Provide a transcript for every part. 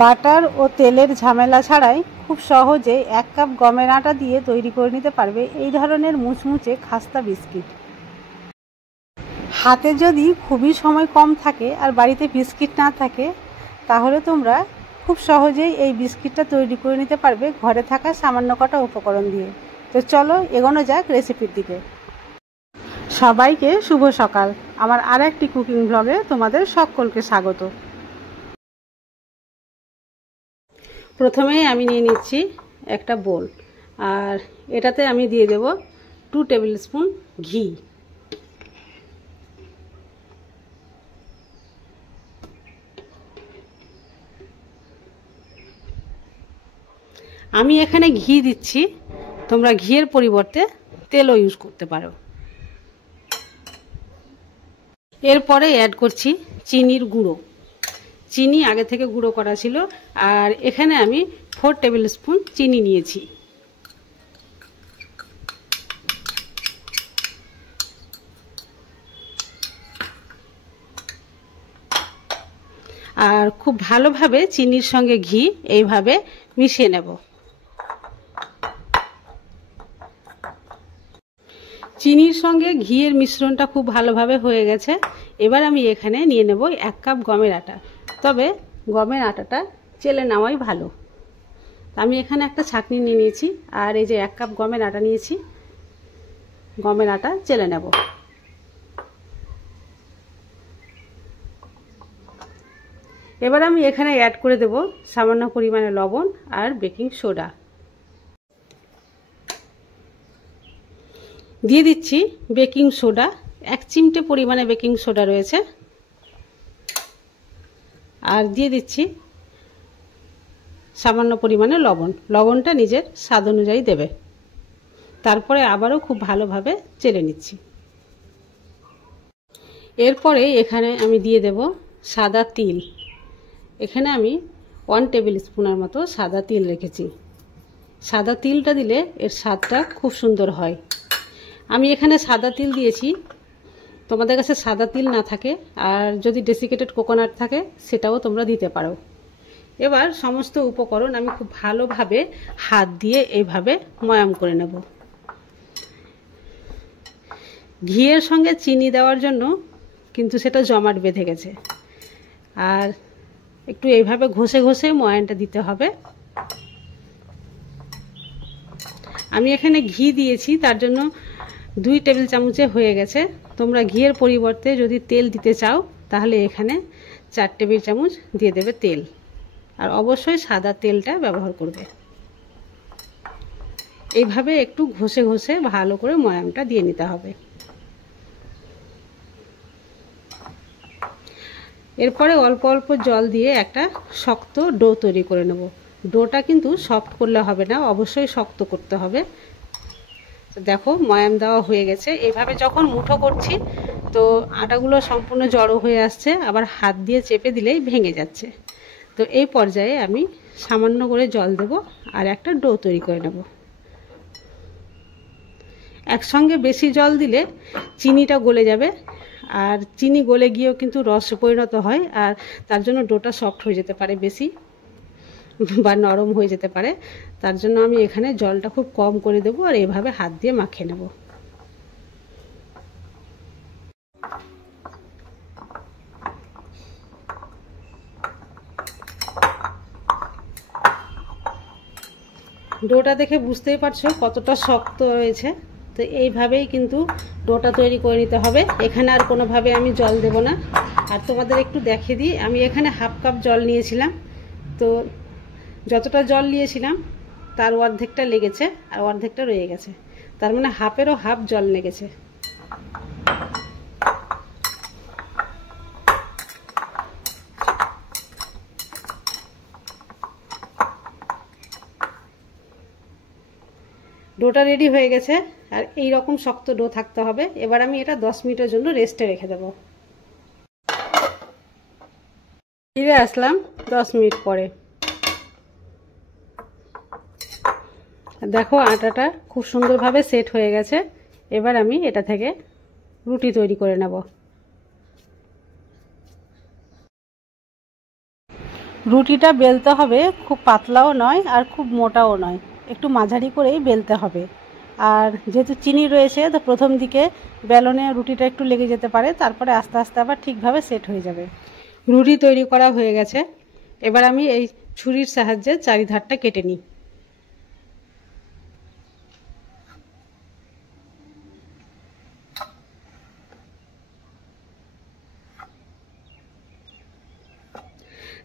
Butter ও তেলের ঝামেলা ছাড়াই খুব সহজে 1 কাপ গমের আটা দিয়ে তৈরি করে নিতে পারবে এই ধরনের মুচমুচে খাস্তা বিস্কিট। হাতে যদি খুবই সময় কম থাকে আর বাড়িতে বিস্কিট না থাকে, তাহলে তোমরা খুব সহজেই এই বিস্কিটটা তৈরি করে নিতে পারবে ঘরে থাকা সামান্য কটা উপকরণ দিয়ে। তো চলো এগোনো যাক রেসিপির দিকে। সবাইকে শুভ সকাল। আমার আর একটি কুকিং ব্লগে তোমাদের সকলকে স্বাগত। প্রথমেই আমি নিয়ে নিচ্ছি একটা বোল, আর এটাতে আমি দিয়ে দেব 2 টেবিল স্পুন ঘি। আমি এখানে ঘি দিচ্ছি, তোমরা ঘিয়ের পরিবর্তে তেলও ইউজ করতে পারো। এরপরে অ্যাড করছি চিনির গুঁড়ো। চিনি আগে থেকে গুঁড়ো করা ছিল, আর এখানে আমি 4 টেবিল স্পুন চিনি নিয়েছি। আর খুব ভালোভাবে চিনির সঙ্গে ঘি এইভাবে মিশিয়ে নেব। চিনির সঙ্গে ঘিয়ের মিশ্রণটা খুব ভালোভাবে হয়ে গেছে। এবার আমি এখানে নিয়ে নেব 1 কাপ গমের আটা। তবে গমের আটাটা চেলে নেওয়াই ভালো। আমি এখানে একটা ছাঁকনি নিয়ে নিয়েছি, আর এই যে 1 কাপ গমের আটা নিয়েছি, গমের আটা চেলে নেব। এবার আমি এখানে অ্যাড করে দেব সামান্য পরিমাণে লবণ আর বেকিং সোডা। দিয়ে দিচ্ছি বেকিং সোডা, 1 চিমটে পরিমাণে বেকিং সোডা রয়েছে। আর দিয়ে দিচ্ছি সামান্য পরিমাণে লবণ। লবণটা নিজের স্বাদ অনুযায়ী দেবে। তারপরে আবারও খুব ভালোভাবে চেলে নিচ্ছি। এরপরে এখানে আমি দিয়ে দেব সাদা তিল। এখানে আমি 1 টেবিল স্পুনের মতো সাদা তিল রেখেছি। সাদা তিলটা দিলে এর স্বাদটা খুব সুন্দর হয়। আমি এখানে সাদা তিল দিয়েছি, তোমাদের কাছে সাদা তিল না থাকে আর যদি ডেসিকেটেড কোকোনাট থাকে সেটাও তোমরা দিতে পারো। এবার সমস্ত উপকরণ আমি খুব ভালোভাবে হাত দিয়ে এইভাবে ময়াম করে নেব। ঘিয়ের সঙ্গে চিনি দেওয়ার জন্য কিন্তু সেটা জমাট বেঁধে গেছে, আর একটু এইভাবে ঘষে ঘষে ময়ামটা দিতে হবে। আমি এখানে ঘি দিয়েছি, তার জন্য 2 টেবিল চামচে হয়ে গেছে। তোমরা ঘিয়ের পরিবর্তে যদি তেল দিতে চাও তাহলে এখানে 4 টেবিল চামচ দিয়ে দেবে তেল, আর অবশ্যই সাদা তেলটা ব্যবহার করবে। এইভাবে একটু ঘষে ঘষে ভালো করে ময়ামটা দিয়ে নিতে হবে। এরপরে অল্প অল্প জল দিয়ে একটা শক্ত ডো তৈরি করে নেব। ডোটা কিন্তু সফট করলে হবে না, অবশ্যই শক্ত করতে হবে। দেখো ময়াম দেওয়া হয়ে গেছে। এইভাবে যখন মুঠো করছি তো আটাগুলো সম্পূর্ণ জড়ো হয়ে আসছে, আবার হাত দিয়ে চেপে দিলেই ভেঙে যাচ্ছে। তো এই পর্যায়ে আমি সামান্য করে জল দেব আর একটা ডো তৈরি করে নেব। একসঙ্গে বেশি জল দিলে চিনিটা গলে যাবে, আর চিনি গলে গিয়েও কিন্তু রসে পরিণত হয়, আর তার জন্য ডোটা সফট হয়ে যেতে পারে বেশি, বা নরম হয়ে যেতে পারে। তার জন্য আমি এখানে জলটা খুব কম করে দেব, আর এইভাবে হাত দিয়ে মাখিয়ে নেব। ডোটা দেখে বুঝতেই পারছো কতটা শক্ত রয়েছে। তো এইভাবেই কিন্তু ডোটা তৈরি করে নিতে হবে। এখানে আর কোনোভাবে আমি জল দেব না। আর তোমাদের একটু দেখিয়ে দিই, আমি এখানে 1/2 কাপ জল নিয়েছিলাম। তো যতটা জল নিয়েছিলাম তার অর্ধেকটা লেগেছে আর অর্ধেকটা রয়ে গেছে, তার মানে হাফেরও হাফ জল লেগেছে। ডোটা রেডি হয়ে গেছে, আর এই রকম শক্ত ডো থাকতে হবে। এবার আমি এটা 10 মিনিটের জন্য রেস্টে রেখে দেব। ফিরে আসলাম 10 মিনিট পরে। দেখো আটাটা খুব সুন্দরভাবে সেট হয়ে গেছে। এবার আমি এটা থেকে রুটি তৈরি করে নেব। রুটিটা বেলতে হবে, খুব পাতলাও নয় আর খুব মোটাও নয়, একটু মাঝারি করেই বেলতে হবে। আর যেহেতু চিনি রয়েছে তো প্রথম দিকে বেলনে রুটিটা একটু লেগে যেতে পারে, তারপরে আস্তে আস্তে আবার ঠিকভাবে সেট হয়ে যাবে। রুটি তৈরি করা হয়ে গেছে। এবার আমি এই ছুরির সাহায্যে চারিধারটা কেটে নিই।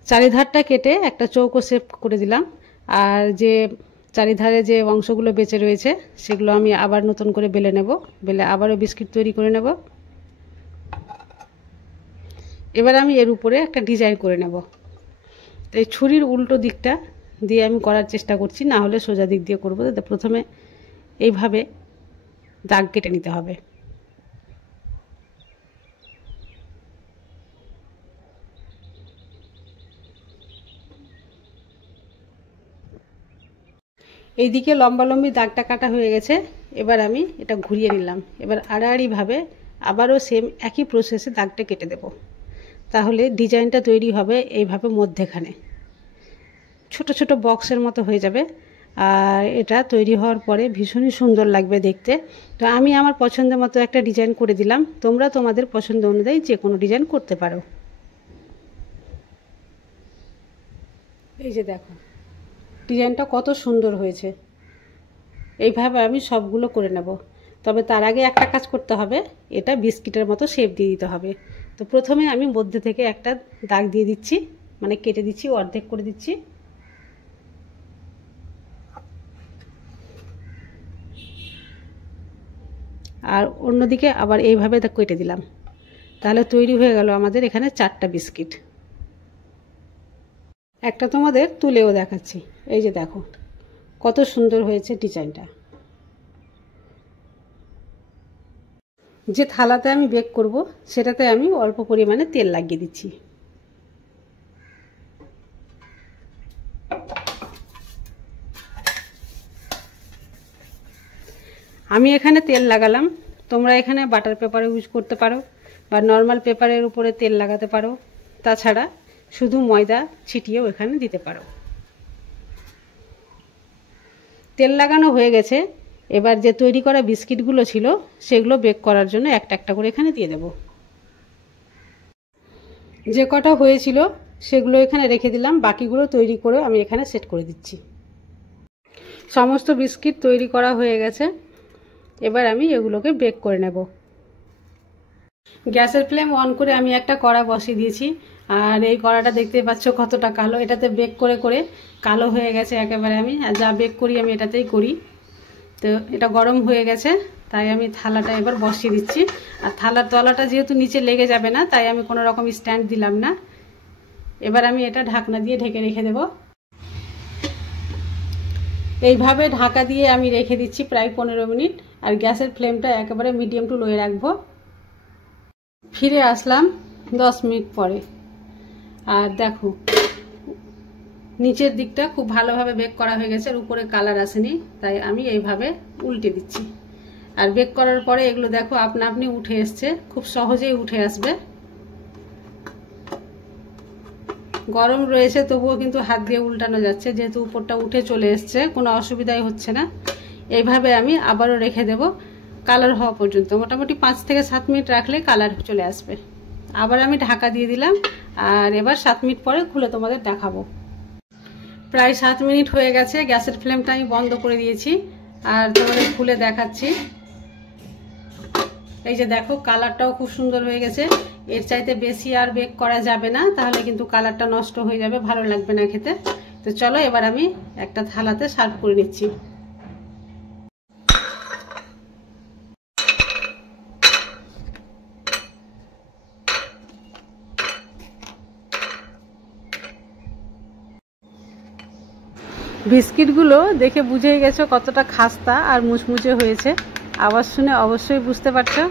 চারিধারটা কেটে একটা চৌকো শেপ করে দিলাম। আর যে চারিধারে যে অংশগুলো বেঁচে রয়েছে সেগুলো আমি আবার নতুন করে বেলে নেব, বেলে আবারও বিস্কিট তৈরি করে নেব। এবার আমি এর উপরে একটা ডিজাইন করে নেব। এই ছুরির উল্টো দিকটা দিয়ে আমি করার চেষ্টা করছি, না হলে সোজা দিক দিয়ে করবো। তো প্রথমে এইভাবে দাগ কেটে নিতে হবে। এইদিকে লম্বালম্বি দাগটা কাটা হয়ে গেছে। এবার আমি এটা ঘুরিয়ে নিলাম। এবার আড়াআড়িভাবে আবারও সেম একই প্রসেসে দাগটা কেটে দেব। তাহলে ডিজাইনটা তৈরি হবে এইভাবে মধ্যেখানে ছোট ছোট বক্সের মতো হয়ে যাবে। আর এটা তৈরি হওয়ার পরে ভীষণই সুন্দর লাগবে দেখতে। তো আমি আমার পছন্দের মতো একটা ডিজাইন করে দিলাম, তোমরা তোমাদের পছন্দ অনুযায়ী যে কোনো ডিজাইন করতে পারো। এই যে দেখো ডিজাইনটা কত সুন্দর হয়েছে। এইভাবে আমি সবগুলো করে নেব। তবে তার আগে একটা কাজ করতে হবে, এটা বিস্কিটের মতো শেপ দিয়ে দিতে হবে। তো প্রথমে আমি মধ্যে থেকে একটা দাগ দিয়ে দিচ্ছি, মানে কেটে দিচ্ছি, অর্ধেক করে দিচ্ছি। আর অন্যদিকে আবার এইভাবে কেটে দিলাম। তাহলে তৈরি হয়ে গেল আমাদের এখানে 4টা বিস্কিট। একটা তোমাদের তুলেও দেখাচ্ছি। এই যে দেখো কত সুন্দর হয়েছে ডিজাইনটা। যে থালাতে আমি বেক করব সেটাতে আমি অল্প পরিমাণে তেল লাগিয়ে দিচ্ছি। আমি এখানে তেল লাগালাম, তোমরা এখানে বাটার পেপার ইউজ করতে পারো বা নর্মাল পেপারের উপরে তেল লাগাতে পারো। তাছাড়া শুধু ময়দা ছিটিয়েও এখানে দিতে পারো। তেল লাগানো হয়ে গেছে। এবার যে তৈরি করা বিস্কিটগুলো ছিল সেগুলো বেক করার জন্য একটা একটা করে এখানে দিয়ে দেব। যে কটা হয়েছিল সেগুলো এখানে রেখে দিলাম, বাকিগুলো তৈরি করে আমি এখানে সেট করে দিচ্ছি। সমস্ত বিস্কিট তৈরি করা হয়ে গেছে। এবার আমি এগুলোকে বেক করে নেব। গ্যাসের ফ্লেম অন করে আমি একটা কড়া বসিয়ে দিয়েছি। আর এই কড়াটা দেখতে পাচ্ছ কতটা কালো, এটাতে বেক করে করে কালো হয়ে গেছে একেবারে। আমি যা বেক করি আমি এটাতেই করি। তো এটা গরম হয়ে গেছে, তাই আমি থালাটা এবার বসিয়ে দিচ্ছি। আর থালার তলাটা যেহেতু নিচে লেগে যাবে না, তাই আমি কোনো রকম স্ট্যান্ড দিলাম না। এবার আমি এটা ঢাকনা দিয়ে ঢেকে রেখে দেব। এইভাবে ঢাকা দিয়ে আমি রেখে দিচ্ছি প্রায় 15 মিনিট। আর গ্যাসের ফ্লেমটা একেবারে মিডিয়াম টু লোয়ে রাখবো। ফিরে আসলাম 10 মিনিট পরে। আর দেখো নিচের দিকটা খুব ভালোভাবে বেক করা হয়ে গেছে, আর উপরে কালার আসেনি, তাই আমি এইভাবে উল্টে দিচ্ছি। আর বেক করার পরে এগুলো দেখো আপনা আপনি উঠে এসছে, খুব সহজেই উঠে আসবে। গরম রয়েছে তবুও কিন্তু হাত দিয়ে উল্টানো যাচ্ছে, যেহেতু উপরটা উঠে চলে এসছে, কোনো অসুবিধাই হচ্ছে না। এইভাবে আমি আবারও রেখে দেব কালার হওয়া পর্যন্ত। মোটামুটি 5 থেকে 7 মিনিট রাখলে কালার চলে আসবে। আবার আমি ঢাকা দিয়ে দিলাম। আর এবার 7 মিনিট পরে খুলে তোমাদের দেখাবো। প্রায় 7 মিনিট হয়ে গেছে, গ্যাসের ফ্লেমটা আমি বন্ধ করে দিয়েছি। আর তোমাদের খুলে দেখাচ্ছি। এই যে দেখো কালারটাও খুব সুন্দর হয়ে গেছে। এর চাইতে বেশি আর বেক করা যাবে না, তাহলে কিন্তু কালারটা নষ্ট হয়ে যাবে, ভালো লাগবে না খেতে। তো চলো এবার আমি একটা থালাতে সার্ভ করে নিচ্ছি। বিস্কিটগুলো দেখে বুঝেই গেছো কতটা খাস্তা আর মুচমুচে হয়েছে। আওয়াজ শুনে অবশ্যই বুঝতে পারছো।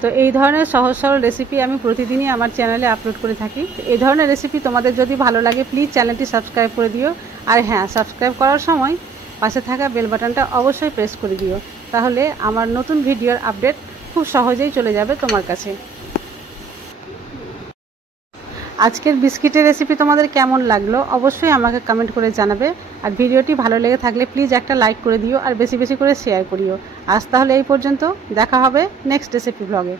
তো এই ধরনের সহজ সরল রেসিপি আমি প্রতিদিনই আমার চ্যানেলে আপলোড করে থাকি। এই ধরনের রেসিপি তোমাদের যদি ভালো লাগে প্লিজ চ্যানেলটি সাবস্ক্রাইব করে দিও। আর হ্যাঁ, সাবস্ক্রাইব করার সময় পাশে থাকা বেল বাটনটা অবশ্যই প্রেস করে দিও, তাহলে আমার নতুন ভিডিওর আপডেট খুব সহজেই চলে যাবে তোমার কাছে। আজকের বিস্কিটের রেসিপি তোমাদের কেমন লাগলো অবশ্যই আমাকে কমেন্ট করে জানাবে। আর ভিডিওটি ভালো লেগে থাকলে প্লিজ একটা লাইক করে দিও আর বেশি বেশি করে শেয়ার করিও। আজ তাহলে এই পর্যন্ত, দেখা হবে নেক্সট রেসিপি ব্লগে।